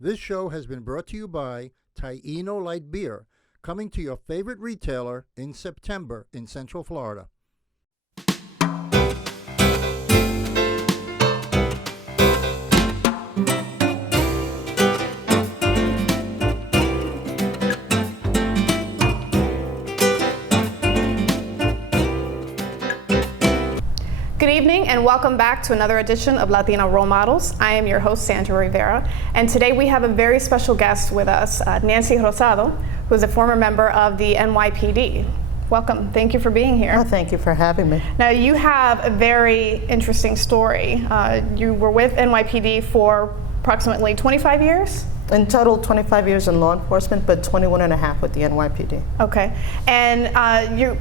This show has been brought to you by Taino Light Beer, coming to your favorite retailer in September in Central Florida. Good evening and welcome back to another edition of Latina Role Models. I am your host, Sandra Rivera, and today we have a very special guest with us, Nancy Rosado, who is a former member of the NYPD. Welcome, thank you for being here. Oh, thank you for having me. Now you have a very interesting story. You were with NYPD for approximately 25 years? In total, 25 years in law enforcement, but 21 and a half with the NYPD. Okay, and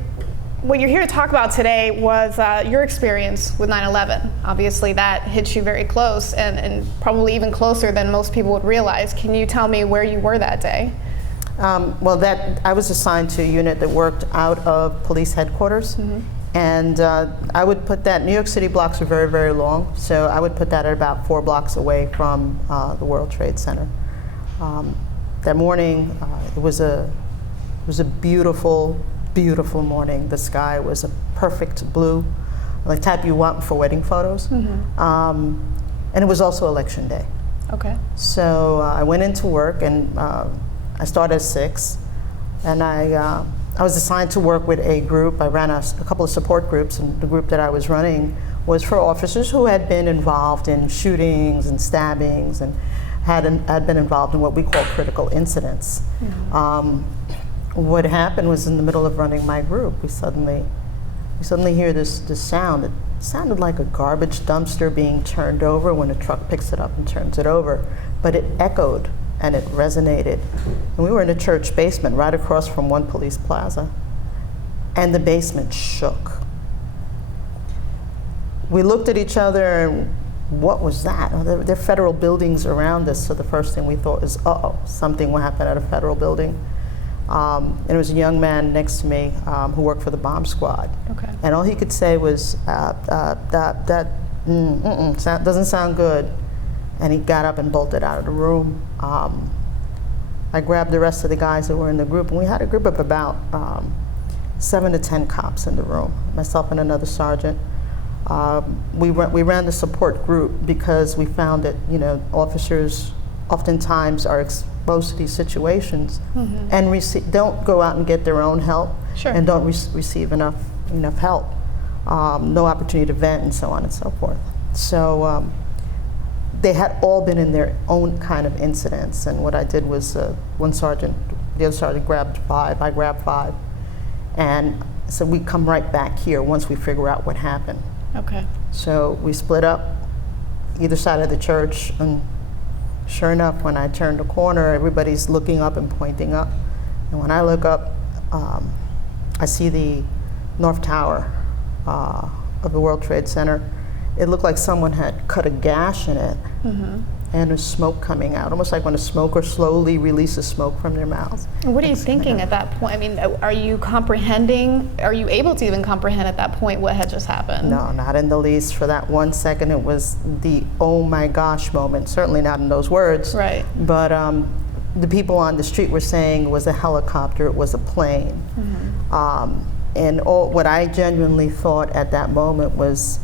what you're here to talk about today was your experience with 9/11. Obviously that hits you very close and probably even closer than most people would realize. Can you tell me where you were that day? I was assigned to a unit that worked out of police headquarters. Mm-hmm. And I would put that, New York City blocks are very, very long, so I would put that at about 4 blocks away from the World Trade Center. That morning, it was a beautiful morning. The sky was a perfect blue, like type you want for wedding photos. Mm-hmm. And it was also election day. Okay. So I went into work and I started at 6, and I was assigned to work with a group. I ran a couple of support groups, and the group that I was running was for officers who had been involved in shootings and stabbings and had been involved in what we call critical incidents. Mm-hmm. What happened was, in the middle of running my group, we suddenly hear this sound. It sounded like a garbage dumpster being turned over when a truck picks it up and turns it over, but it echoed and it resonated. And we were in a church basement right across from one police plaza, and the basement shook. We looked at each other and, what was that? Oh, there are federal buildings around us, so the first thing we thought is, uh-oh, something will happen at a federal building. And it was a young man next to me who worked for the bomb squad. Okay. And all he could say was, that doesn't sound good. And he got up and bolted out of the room. I grabbed the rest of the guys that were in the group, and we had a group of about 7 to 10 cops in the room, myself and another sergeant. We ran the support group because we found that, officers oftentimes are exposed to these situations. Mm-hmm. And don't go out and get their own help. Sure. And don't receive enough help, no opportunity to vent, and so on and so forth. So they had all been in their own kind of incidents, and what I did was the other sergeant grabbed 5, I grabbed 5, and so we come right back here once we figure out what happened. Okay. So we split up either side of the church, and sure enough, when I turned the corner, everybody's looking up and pointing up. And when I look up, I see the North Tower of the World Trade Center. It looked like someone had cut a gash in it. Mm-hmm. And there's smoke coming out, almost like when a smoker slowly releases smoke from their mouth. What are you thinking at that point? I mean, are you comprehending? Are you able to even comprehend at that point what had just happened? No, not in the least. For that 1 second, it was the oh my gosh moment. Certainly not in those words. Right. But the people on the street were saying it was a helicopter, it was a plane. Mm-hmm. And what I genuinely thought at that moment was,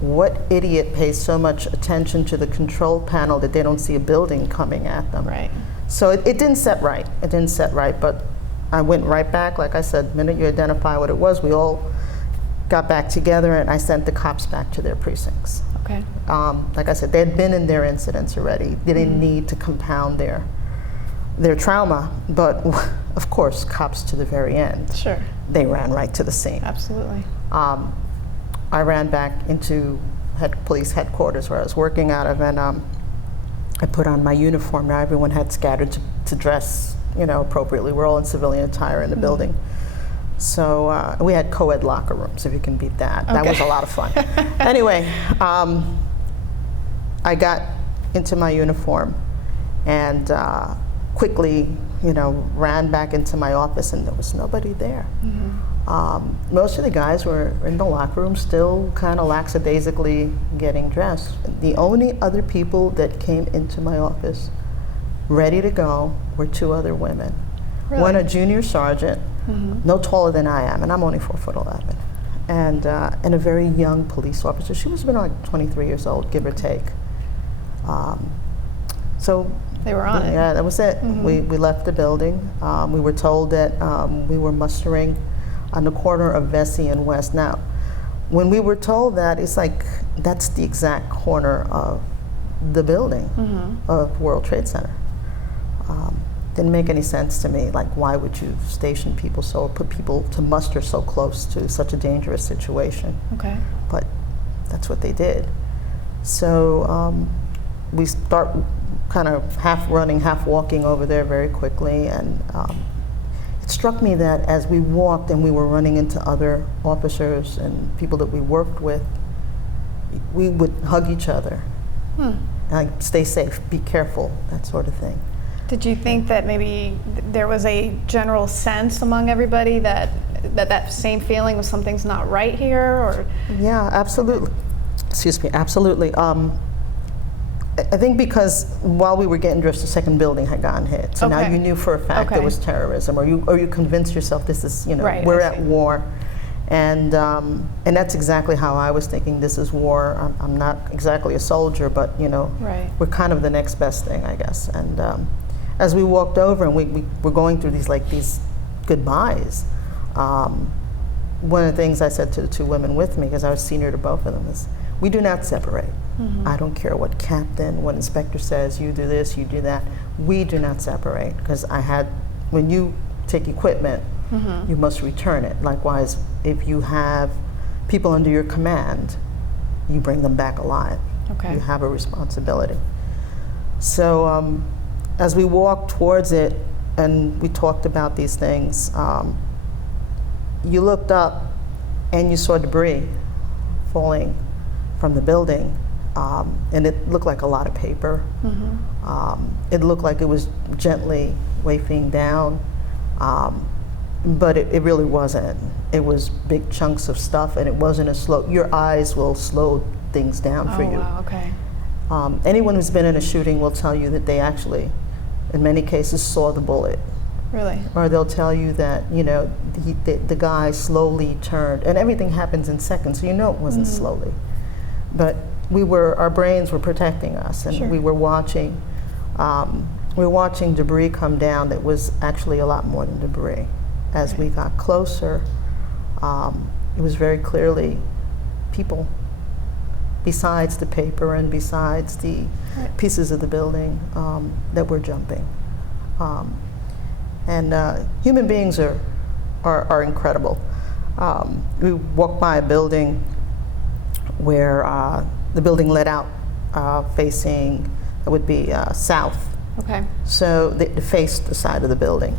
what idiot pays so much attention to the control panel that they don't see a building coming at them? Right. So it didn't set right. It didn't set right, but I went right back. Like I said, the minute you identify what it was, we all got back together, and I sent the cops back to their precincts. Okay. Like I said, they had been in their incidents already. They didn't need to compound their trauma, but of course, cops to the very end. Sure. They ran right to the scene. Absolutely. I ran back into police headquarters where I was working out of, and I put on my uniform. Now everyone had scattered to dress, appropriately. We're all in civilian attire in the building. So we had co-ed locker rooms, if you can beat that. Okay. That was a lot of fun. Anyway, I got into my uniform and quickly, ran back into my office, and there was nobody there. Mm-hmm. Most of the guys were in the locker room still kind of lackadaisically getting dressed. The only other people that came into my office ready to go, were two other women. Really? One a junior sergeant, no taller than I am, and I'm only 4'11", and a very young police officer. She must have been like 23 years old, give or take. So they were on it. Yeah, that was it. We left the building. We were told that we were mustering on the corner of Vesey and West. Now, when we were told that, it's like that's the exact corner of the building of World Trade Center. Didn't make any sense to me. Like, why would you station people or put people to muster so close to such a dangerous situation? Okay. But that's what they did. So we start kind of half running, half walking over there very quickly, and it struck me that as we walked and we were running into other officers and people that we worked with, we would hug each other. Like, stay safe, be careful, that sort of thing. Did you think that maybe there was a general sense among everybody that same feeling of something's not right here, or? Yeah, absolutely. Excuse me, absolutely. I think because while we were getting dressed, the second building had gotten hit. So now you knew for a fact there was terrorism, or you convinced yourself this is, right, we're at war. And that's exactly how I was thinking. This is war. I'm not exactly a soldier, but we're kind of the next best thing, I guess. And as we walked over and we were going through these goodbyes, one of the things I said to the two women with me, because I was senior to both of them, is we do not separate. I don't care what captain, what inspector says, you do this, you do that. We do not separate, because when you take equipment, you must return it. Likewise, if you have people under your command, you bring them back alive. You have a responsibility. So as we walked towards it and we talked about these things, you looked up and you saw debris falling from the building, and it looked like a lot of paper. It looked like it was gently wafting down, but it really wasn't. It was big chunks of stuff, and it wasn't a slow. Your eyes will slow things down for you. Wow, okay. Anyone who's been in a shooting will tell you that they actually, in many cases, saw the bullet. Really? Or they'll tell you that, the guy slowly turned, and everything happens in seconds, so it wasn't slowly. But our brains were protecting us, and we were watching debris come down that was actually a lot more than debris. As we got closer, it was very clearly people, besides the paper and besides the pieces of the building that were jumping. And human beings are incredible. We walked by a building where the building let out facing, it would be south. Okay. So they faced the side of the building.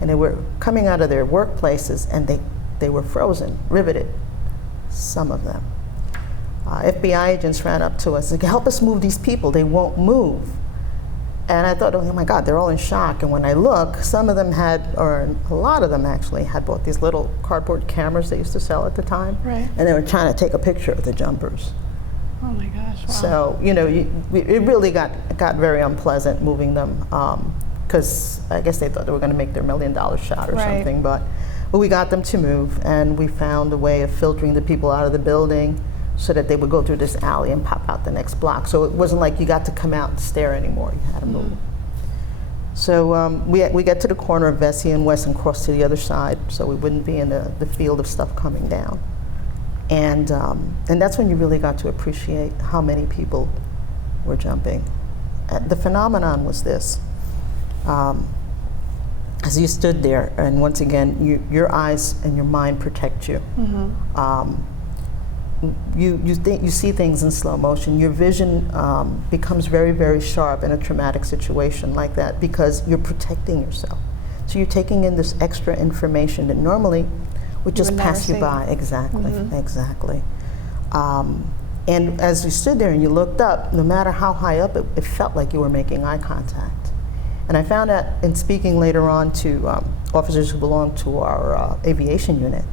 And they were coming out of their workplaces, and they were frozen, riveted, some of them. FBI agents ran up to us and said, help us move these people, they won't move. And I thought, oh my God, they're all in shock. And when I look, some of them or a lot of them actually, had bought these little cardboard cameras they used to sell at the time. Right. And they were trying to take a picture of the jumpers. Oh my gosh, wow. So, it really got very unpleasant moving them, because I guess they thought they were going to make their $1 million shot or something. But we got them to move, and we found a way of filtering the people out of the building so that they would go through this alley and pop out the next block. So it wasn't like you got to come out and stare anymore. You had to move. So we got to the corner of Vesey and West and crossed to the other side, so we wouldn't be in the field of stuff coming down. And that's when you really got to appreciate how many people were jumping. The phenomenon was this. As you stood there, and once again, your eyes and your mind protect you. You see things in slow motion. Your vision becomes very, very sharp in a traumatic situation like that, because you're protecting yourself. So you're taking in this extra information that normally would just pass you by. Exactly, exactly. And as you stood there and you looked up, no matter how high up, it felt like you were making eye contact. And I found out in speaking later on to officers who belong to our aviation unit,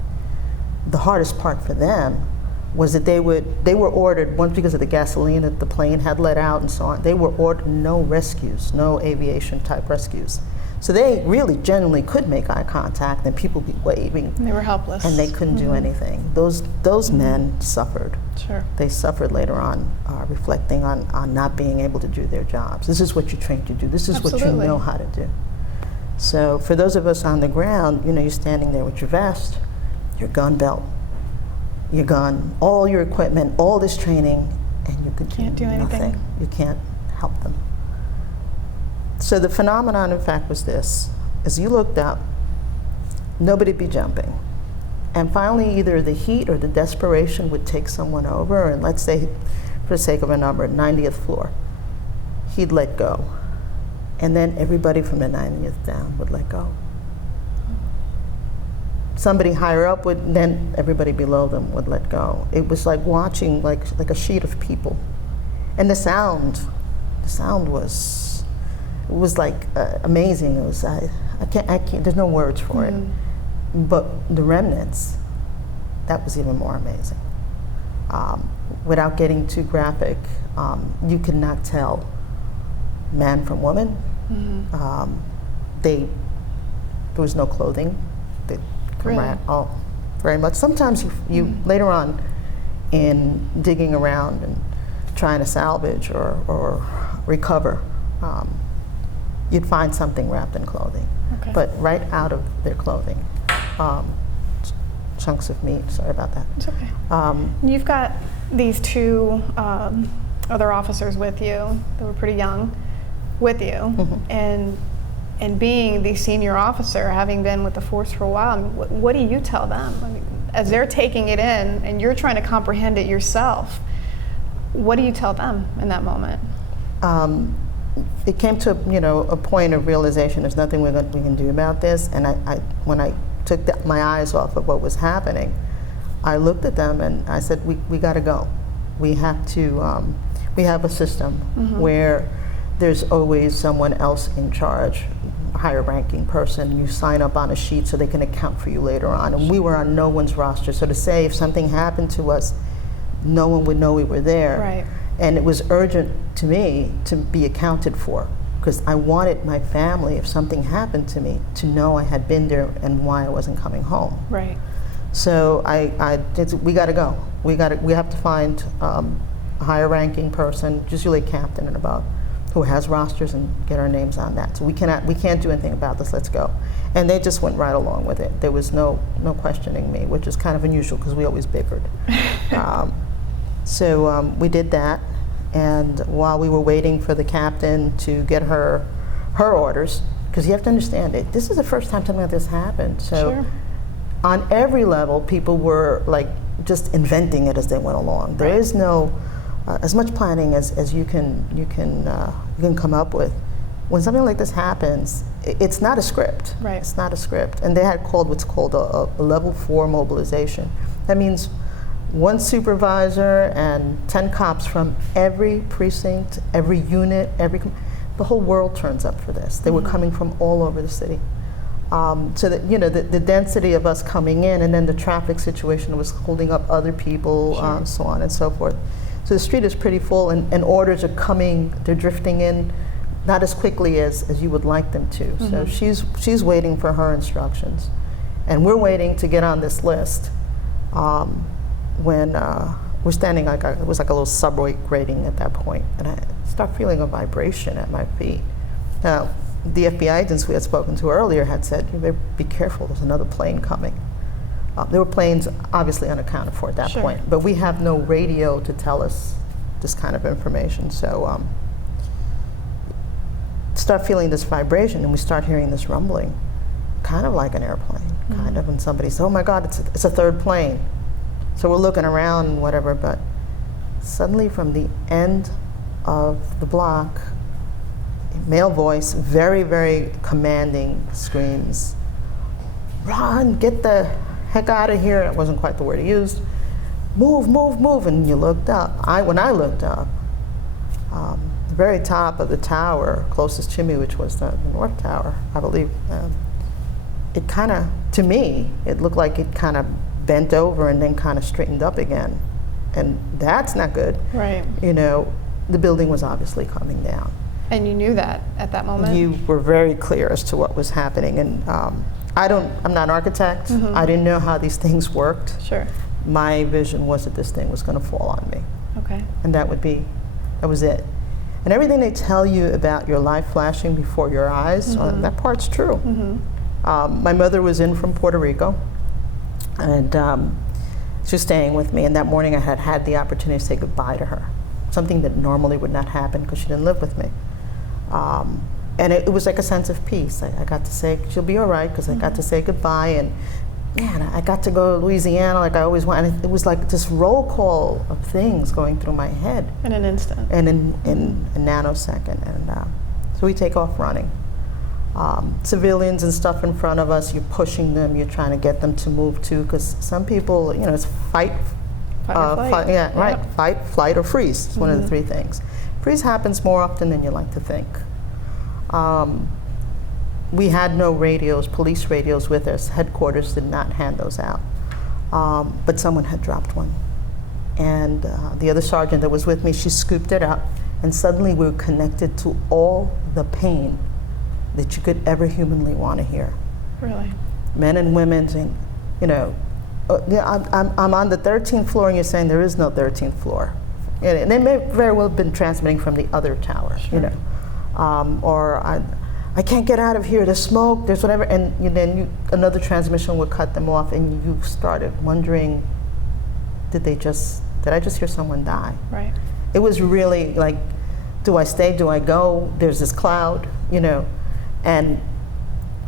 the hardest part for them was that they were ordered, once because of the gasoline that the plane had let out and so on, they were ordered no rescues, no aviation type rescues. So they really genuinely could make eye contact and people be waving. And they were helpless. And they couldn't do anything. Those men suffered. Sure. They suffered later on, reflecting on not being able to do their jobs. This is what you're trained to do. This is what you know how to do. So for those of us on the ground, you're standing there with your vest, your gun belt, your gun, all your equipment, all this training, and you can't do nothing. Anything. You can't help them. So the phenomenon, in fact, was this. As you looked up, nobody'd be jumping. And finally, either the heat or the desperation would take someone over, and let's say, for the sake of a number, 90th floor, he'd let go. And then everybody from the 90th down would let go. Somebody higher up would, then everybody below them would let go. It was like watching like a sheet of people. And the sound was, it was like amazing. It was, I can't, there's no words for it. But the remnants, that was even more amazing. Without getting too graphic, you could not tell man from woman. There was no clothing. They come right, very much. Sometimes you later on in digging around and trying to salvage or recover, you'd find something wrapped in clothing. Okay. But right out of their clothing, chunks of meat. Sorry about that. It's okay. You've got these two other officers with you that were pretty young with you, and being the senior officer, having been with the force for a while, I mean, what do you tell them? I mean, as they're taking it in and you're trying to comprehend it yourself, what do you tell them in that moment? It came to a point of realization. There's nothing we can do about this. And when I took my eyes off of what was happening, I looked at them and I said, "We got to go. We have to. We have a system where there's always someone else in charge, a higher-ranking person. You sign up on a sheet so they can account for you later on. And we were on no one's roster. So to say if something happened to us, no one would know we were there. Right. And it was urgent to me to be accounted for, because I wanted my family, if something happened to me, to know I had been there and why I wasn't coming home. Right. So we got to go. We have to find a higher-ranking person, usually a captain and above, who has rosters, and get our names on that. So we can't do anything about this. Let's go. And they just went right along with it. There was no questioning me, which is kind of unusual because we always bickered. So we did that, and while we were waiting for the captain to get her orders, because you have to understand it, this is the first time something like this happened. So on every level, people were like just inventing it as they went along. There is no as much planning as you can come up with. When something like this happens, it's not a script. Right. It's not a script. And they had called what's called a level 4 mobilization. That means one supervisor and 10 cops from every precinct, every unit, the whole world turns up for this. They were coming from all over the city. So that the density of us coming in, and then the traffic situation was holding up other people, so on and so forth. So the street is pretty full, and orders are coming. They're drifting in, not as quickly as you would like them to. So she's waiting for her instructions, and we're waiting to get on this list. When we're standing it was like a little subway grating at that point, and I start feeling a vibration at my feet. Now, the FBI agents we had spoken to earlier had said, "Be careful, there's another plane coming." There were planes obviously unaccounted for at that point, but we have no radio to tell us this kind of information. So start feeling this vibration, and we start hearing this rumbling, kind of like an airplane, kind of, and somebody said, "Oh my God, it's a third plane." So we're looking around and whatever, but suddenly from the end of the block, a male voice, very, very commanding, screams, "Run, get the heck out of here." It wasn't quite the word he used. "Move, move, move." And you looked up. When I looked up, the very top of the tower, closest to me, which was the North Tower, I believe, it kind of, to me, it looked like it kind of bent over and then kind of straightened up again. and that's not good. Right. You know, the building was obviously coming down. And you knew that at that moment? You were very clear as to what was happening, and I'm not an architect. I didn't know how these things worked. Sure. My vision was that this thing was going to fall on me. Okay. And that was it. And everything they tell you about your life flashing before your eyes, that part's true. My mother was in from Puerto Rico, and she was staying with me, and that morning I had the opportunity to say goodbye to her, something that normally would not happen because she didn't live with me. And it was like a sense of peace. I got to say, she'll be all right, because I got to say goodbye, and man, I got to go to Louisiana like I always wanted. And it was like this roll call of things going through my head. In an instant. And in a nanosecond. And so we take off running. Civilians and stuff in front of us, you're pushing them, you're trying to get them to move too, because some people, you know, it's fight or flight. Yeah, right. Fight, flight, or freeze. It's one of the three things. Freeze happens more often than you like to think. We had no radios, police radios with us. Headquarters did not hand those out. But someone had dropped one. And the other sergeant that was with me, she scooped it up, and suddenly we were connected to all the pain that you could ever humanly want to hear. Really? Men and women saying, you know, I'm on the 13th floor, and you're saying there is no 13th floor. And they may very well have been transmitting from the other tower, you know. Or I can't get out of here, there's smoke, there's whatever, and then another transmission would cut them off, and you started wondering, did I just hear someone die? Right. It was really like, do I stay, do I go? There's this cloud, you know, and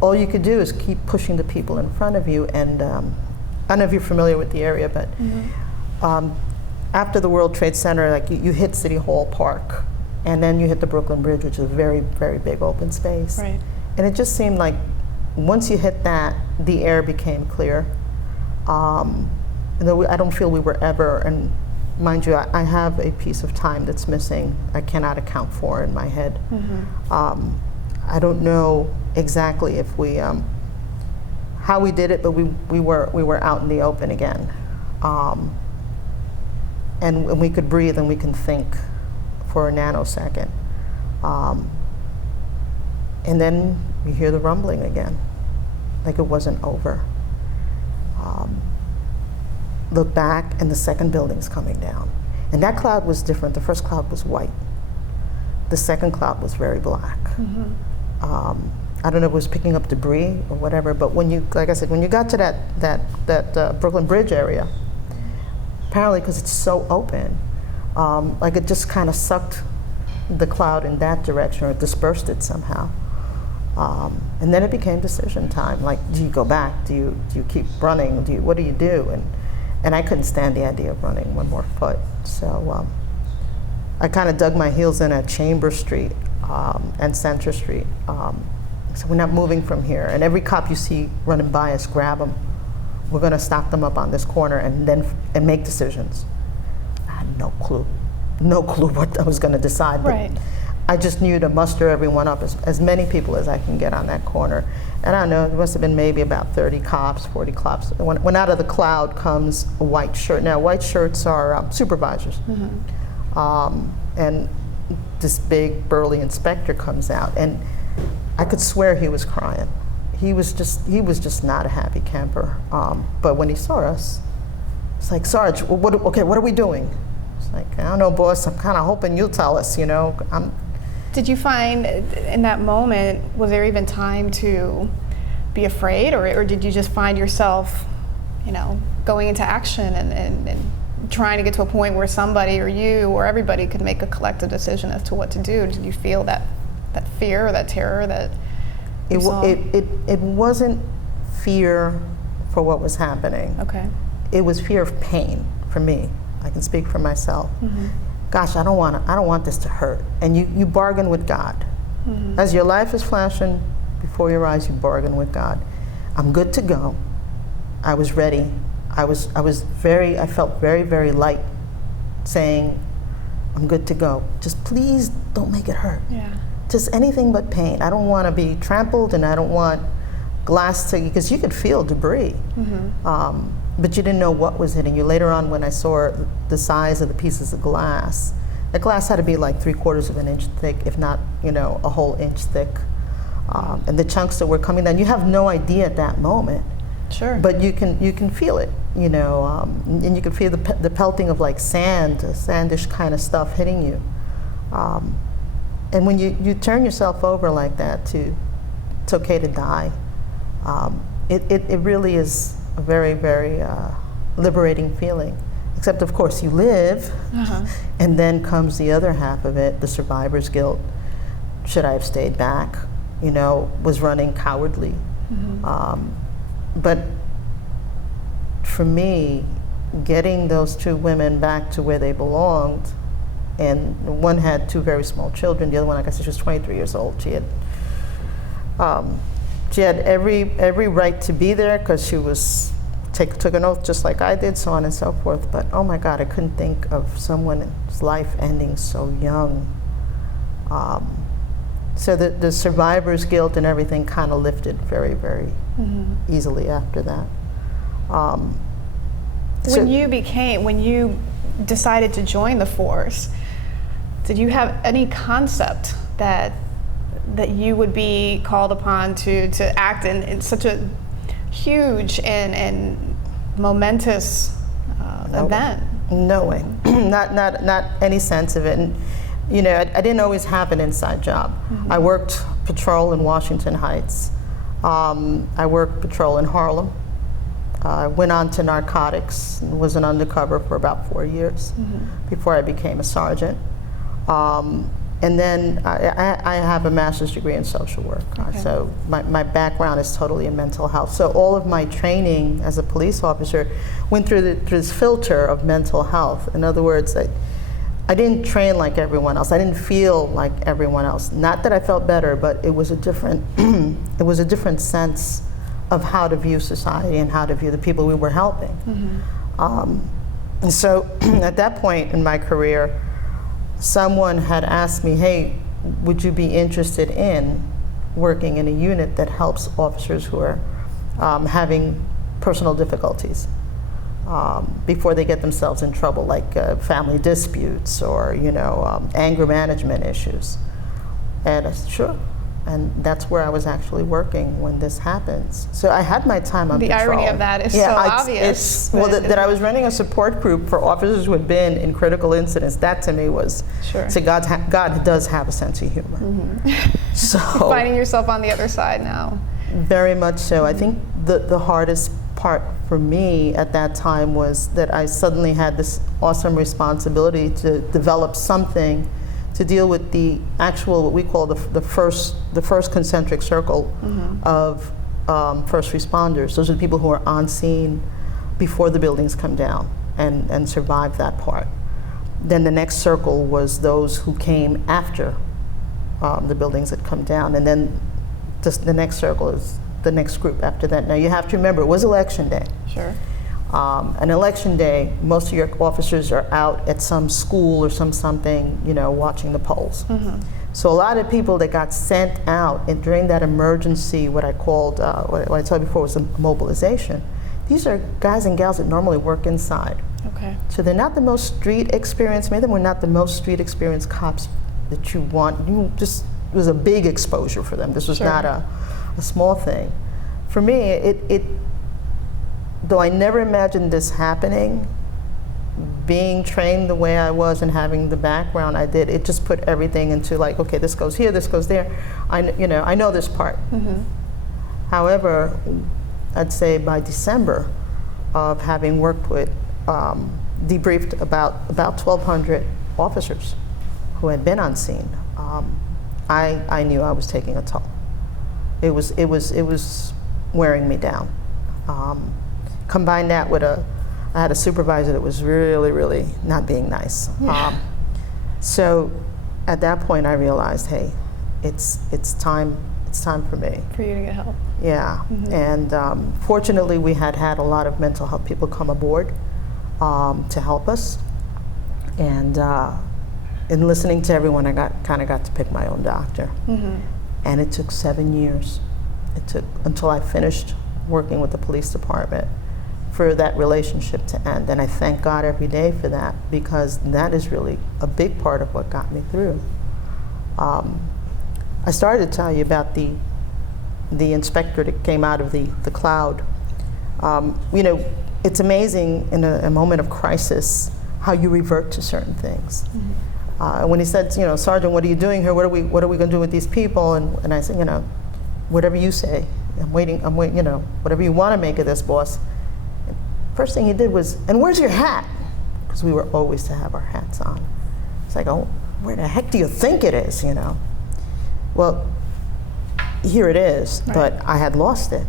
all you could do is keep pushing the people in front of you. And I don't know if you're familiar with the area, but after the World Trade Center, like you hit City Hall Park, and then you hit the Brooklyn Bridge, which is a very, very big open space. Right. And it just seemed like once you hit that, the air became clear. And though I don't feel we were ever, and mind you, I have a piece of time that's missing, I cannot account for in my head. I don't know exactly if we, how we did it, but we were out in the open again. And we could breathe and we can think for a nanosecond. And then you hear the rumbling again, like it wasn't over. Look back, and the second building's coming down. And that cloud was different. The first cloud was white. The second cloud was very black. I don't know if it was picking up debris or whatever, but when you, like I said, when you got to that Brooklyn Bridge area, apparently because it's so open, like it just kind of sucked the cloud in that direction, or dispersed it somehow. And then it became decision time. Like, do you go back? Do you keep running? What do you do? And I couldn't stand the idea of running one more foot. So I kind of dug my heels in at Chambers Street and Center Street. So we're not moving from here. And every cop you see running by us, grab them. We're going to stop them up on this corner and make decisions. I had no clue what I was going to decide. Right. But I just knew to muster everyone up, as many people as I can get on that corner. And I don't know, there must have been maybe about 30 cops, 40 cops. When out of the cloud comes a white shirt. Now, white shirts are supervisors. And this big burly inspector comes out, and I could swear he was crying. He was just not a happy camper. But when he saw us, it's like, Sarge, what are we doing? It's like, I don't know, boss, I'm kind of hoping you'll tell us, you know. Did you find in that moment, was there even time to be afraid, or did you just find yourself, you know, going into action and trying to get to a point where somebody or you or everybody could make a collective decision as to what to do? Did you feel that fear or that terror that you saw? It wasn't fear for what was happening. Okay. It was fear of pain for me. I can speak for myself. Gosh, I don't want this to hurt. And you bargain with God. As your life is flashing before your eyes, you bargain with God. I'm good to go. I was ready. I felt very, very light, saying, I'm good to go. Just please don't make it hurt. Yeah. Just anything but pain. I don't want to be trampled, and I don't want glass because you could feel debris, but you didn't know what was hitting you. Later on, when I saw the size of the pieces of glass, the glass had to be like 3/4 of an inch thick, if not, a whole inch thick. And the chunks that were coming down, you have no idea at that moment. Sure. But you can feel it, and you can feel the pelting of like sandish kind of stuff hitting you. And when you turn yourself over like that it's okay to die, it really is a very, very liberating feeling. Except, of course, you live, and then comes the other half of it, the survivor's guilt. Should I have stayed back? Was running cowardly. But for me, getting those two women back to where they belonged, and one had two very small children, the other one, like I said, she was 23 years old. She had every right to be there because she took an oath just like I did, so on and so forth. But oh my God, I couldn't think of someone's life ending so young. So the survivor's guilt and everything kind of lifted very, very easily after that. When you decided to join the force, did you have any concept that you would be called upon to act in such a huge and momentous event? No way, not any sense of it. And I didn't always have an inside job. I worked patrol in Washington Heights. I worked patrol in Harlem. I went on to narcotics and was an undercover for about 4 years before I became a sergeant. And then I have a master's degree in social work. Okay. So my background is totally in mental health. So all of my training as a police officer went through this filter of mental health. In other words, I didn't train like everyone else. I didn't feel like everyone else. Not that I felt better, but it was a different it was a different sense of how to view society and how to view the people we were helping. And so at that point in my career, someone had asked me, hey, would you be interested in working in a unit that helps officers who are having personal difficulties before they get themselves in trouble, like family disputes or anger management issues? And I said, sure. And that's where I was actually working when this happens. So I had my time on patrol. The irony of that is so obvious. That I was running a support group for officers who had been in critical incidents, that to me was, so God does have a sense of humor. So finding yourself on the other side now. Very much so. I think the hardest part for me at that time was that I suddenly had this awesome responsibility to develop something to deal with the actual, what we call the first concentric circle of first responders. Those are the people who are on scene before the buildings come down and survive that part. Then the next circle was those who came after the buildings had come down, and then just the next circle is the next group after that. Now you have to remember, it was election day. Sure. An election day, most of your officers are out at some school or something, watching the polls. So a lot of people that got sent out and during that emergency, what I called, what I told you before was a mobilization, these are guys and gals that normally work inside. Okay. So they're not the most street experienced, many of them were not the most street experienced cops that you want. It was a big exposure for them. This was not a small thing. For me, though I never imagined this happening, being trained the way I was and having the background I did, it just put everything into like, okay, this goes here, this goes there. I know this part. However, I'd say by December of having worked with, debriefed about 1,200 officers who had been on scene, I knew I was taking a toll. It was wearing me down. Combine that with I had a supervisor that was really, really not being nice. So at that point I realized, hey, it's time for me. For you to get help. Yeah, and fortunately we had a lot of mental health people come aboard to help us. And in listening to everyone, I kind of got to pick my own doctor. And it took 7 years It took until I finished working with the police department for that relationship to end. And I thank God every day for that, because that is really a big part of what got me through. I started to tell you about the inspector that came out of the cloud. You know, it's amazing in a moment of crisis how you revert to certain things. Mm-hmm. When he said, you know, Sergeant, what are you doing here? What are we going to do with these people? And I said, you know, whatever you say. I'm waiting, you know, whatever you want to make of this, boss. And first thing he did was, and where's your hat? Because we were always to have our hats on. It's like, oh, where the heck do you think it is, you know? Well, here it is, right. But I had lost it.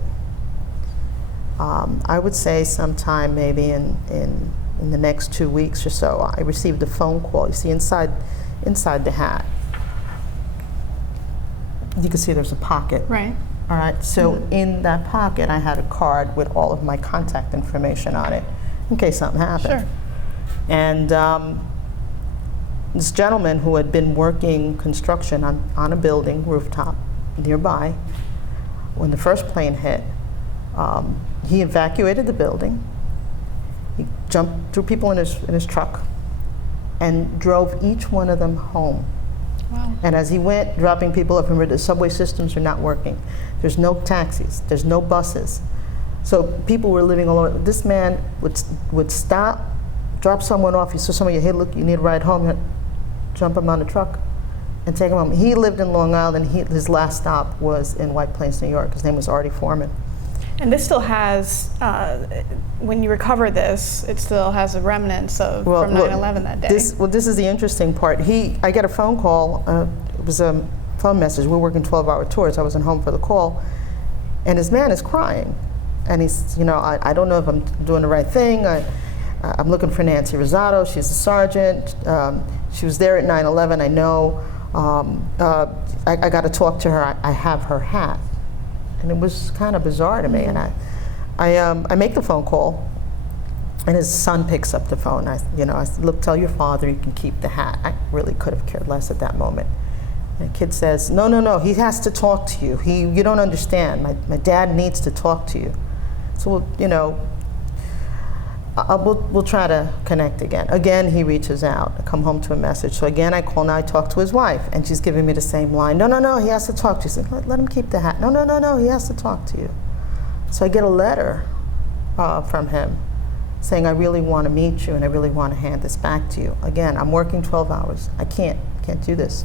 I would say sometime maybe in the next 2 weeks or so, I received a phone call. You see, inside the hat, you can see there's a pocket. Right. All right, so in that pocket, I had a card with all of my contact information on it, in case something happened. Sure. And this gentleman who had been working construction on a building rooftop nearby, when the first plane hit, he evacuated the building. He threw people in his truck and drove each one of them home. Wow. And as he went, dropping people up, remember the subway systems are not working. There's no taxis, there's no buses. So people were living all over. This man would stop, drop someone off. He saw somebody, hey, look, you need a ride home. Jump him on the truck and take him home. He lived in Long Island. His last stop was in White Plains, New York. His name was Artie Foreman. And this still has, when you recover this, it still has a remnants of from 9/11 that day. This is the interesting part. I get a phone call. It was a phone message. We're working 12-hour tours. I wasn't home for the call, and his man is crying, and he's, you know, I don't know if I'm doing the right thing. I'm looking for Nancy Rosado. She's a sergeant. She was there at 9/11. I know. I got to talk to her. I have her hat. And it was kind of bizarre to me. And I make the phone call, and his son picks up the phone. I said, look, tell your father you can keep the hat. I really could have cared less at that moment. And the kid says, no, he has to talk to you. You don't understand. My dad needs to talk to you. So, you know, we'll try to connect again. Again, he reaches out. I come home to a message. So again, I call. Now I talk to his wife, and she's giving me the same line. No, he has to talk to you. She said, let him keep the hat. No, he has to talk to you. So I get a letter from him saying, I really want to meet you, and I really want to hand this back to you. Again, I'm working 12 hours. I can't do this.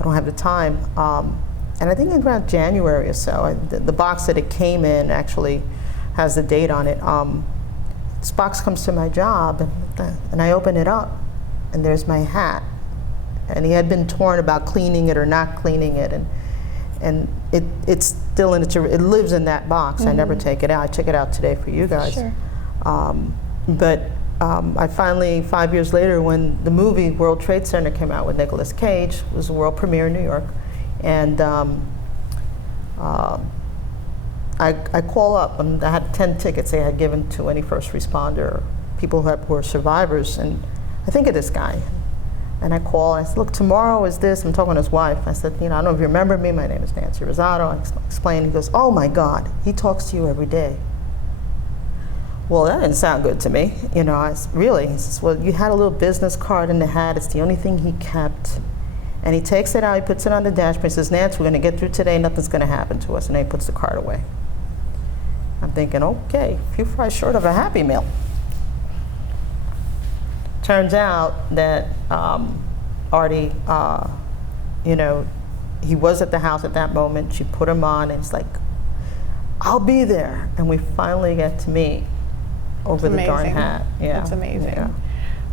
I don't have the time. And I think around January or so, the box that it came in actually has the date on it. This box comes to my job, and I open it up, and there's my hat. And he had been torn about cleaning it or not cleaning it, and it's still it lives in that box. Mm-hmm. I never take it out. I took it out today for you guys. Sure. But I finally, 5 years later, when the movie World Trade Center came out with Nicolas Cage, it was a world premiere in New York, and I call up, and I had 10 tickets I had given to any first responder, people who were survivors, and I think of this guy. And I call, I said, look, tomorrow is this. I'm talking to his wife. I said, I don't know if you remember me. My name is Nancy Rosado. I explained. He goes, oh my God, he talks to you every day. Well, that didn't sound good to me. Really? He says, well, you had a little business card in the hat. It's the only thing he kept. And he takes it out, he puts it on the dashboard. He says, Nance, we're going to get through today. Nothing's going to happen to us. And then he puts the card away. I'm thinking, okay, a few fries short of a Happy Meal. Turns out that Artie, he was at the house at that moment. She put him on, and he's like, I'll be there. And we finally get to meet over the darn hat. Yeah. That's amazing. Yeah.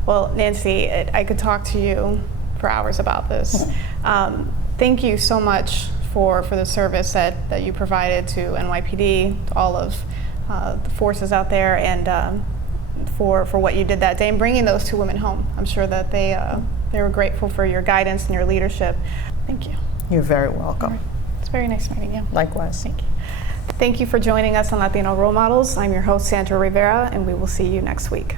Well, Nancy, I could talk to you for hours about this. Thank you so much for the service that you provided to NYPD, to all of the forces out there, and for what you did that day and bringing those two women home. I'm sure that they were grateful for your guidance and your leadership. Thank you. You're very welcome. Right. It's very nice meeting you. Likewise. Thank you. Thank you for joining us on Latino Role Models. I'm your host, Sandra Rivera, and we will see you next week.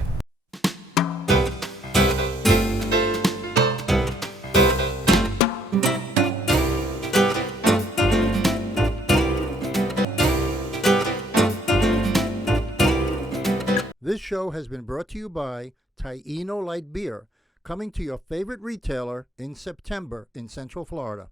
This show has been brought to you by Taino Light Beer, coming to your favorite retailer in September in Central Florida.